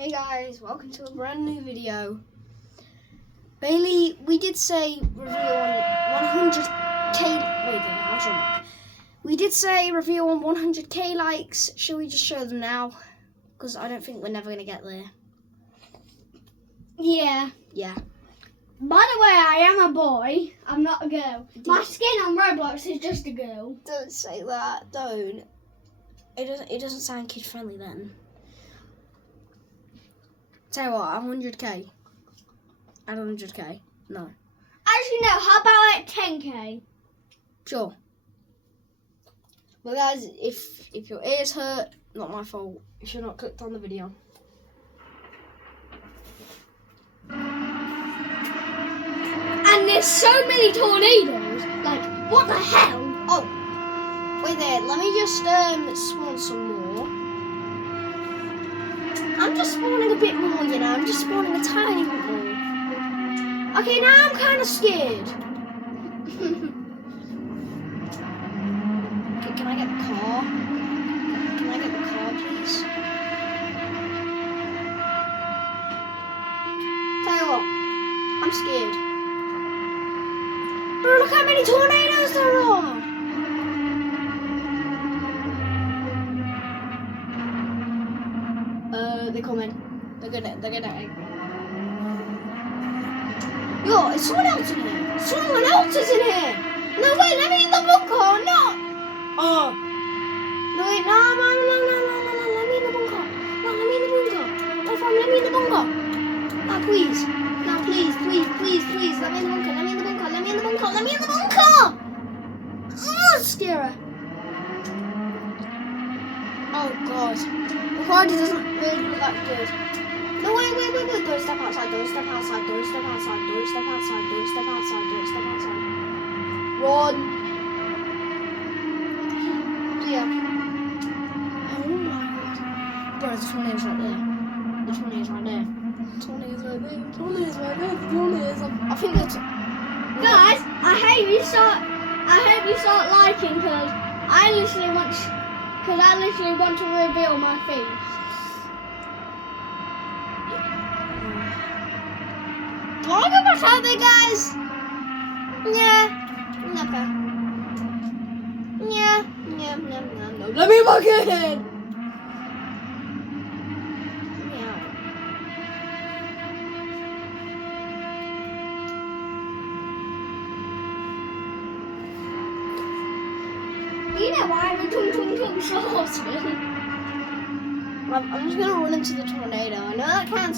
Hey guys, welcome to a brand new video. Bailey, we did say reveal on 100k. Wait, how's your mic? We did say reveal on 100k likes. Shall we just show them now? Because I don't think we're never gonna get there. Yeah. Yeah. By the way, I am a boy. I'm not a girl. My skin on Roblox is just a girl. Don't say that. Don't. It doesn't sound kid friendly then. Tell you what, I'm 100k. Add 100k. No. Actually, no. How about at 10k? Sure. But guys, if your ears hurt, not my fault. If you're not clicked on the video. And there's so many tornadoes. Like, what the hell? Oh, wait there. Let me just spawn some more. I'm just spawning a bit more, you know. I'm just spawning a tiny bit more. Okay, now I'm kind of scared. Okay, can I get the car? Can I get the car, please? Tell you what, I'm scared. Bro, look how many tornadoes there are! They're coming. They're gonna. Yo, is someone else in here? Someone else is in here! No, wait, let me in the bunker! No! Oh. No, wait, no, let me in the bunker. No, let me in the bunker. No, fam, let me in the bunker. No, please. No, please. Let me in the bunker. Let me in the bunker. Oh, scary. Oh, God. The quality doesn't really look that good. No, wait. Don't step outside. Run. Yeah. Oh my God. Bro, the tornado's right there. The tornado's right there. I think that's... Guys, I hope you start liking because I literally want to reveal my face. Wanna go back out there, guys? Yeah. Never. Yeah. No. Let me back in! Yeah. You know why I'm a tung saucepan? I'm just gonna run into the tornado. I know that kind of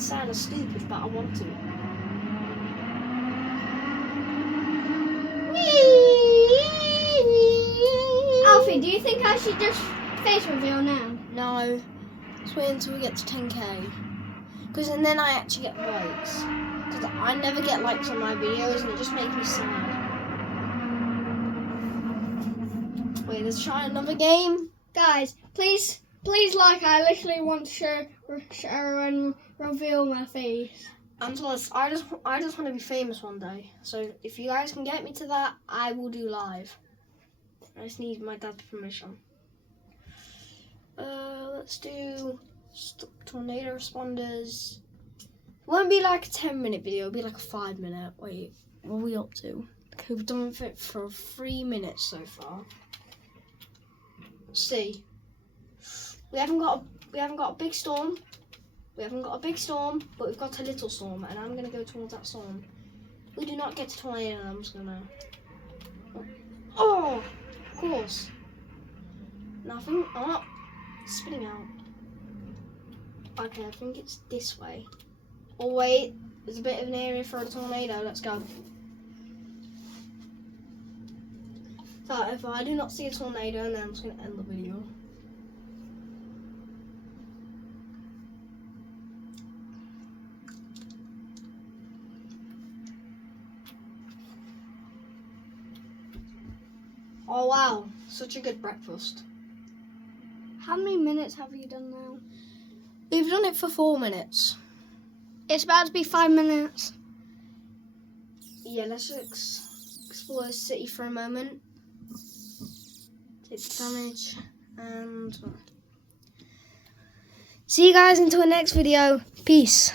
sound stupid, but I want to. Alfie, do you think I should just face reveal now? No. Let's wait until we get to 10k. Because then I actually get likes. Because I never get likes on my videos and it just makes me sad. Wait, let's try another game. Guys, please like. I literally want to show and reveal my face. I just want to be famous one day. So if you guys can get me to that, I will do live. I just need my dad's permission. Let's do tornado responders. It won't be like a 10-minute video. It'll be like a 5-minute. Wait, what are we up to? Okay, we've done it for 3 minutes so far. Let's see. We haven't got a big storm. But we've got a little storm, and I'm gonna go towards that storm. We do not get to tornado, I'm just gonna. Oh, of course. Nothing. Oh, spinning out. Okay, I think it's this way. Oh wait, there's a bit of an area for a tornado. Let's go. So if I do not see a tornado, then I'm just gonna end the video. Oh wow, such a good breakfast. How many minutes have you done now? We've done it for 4 minutes. It's about to be 5 minutes. Yeah, let's explore the city for a moment. Take damage and See you guys until the next video. Peace.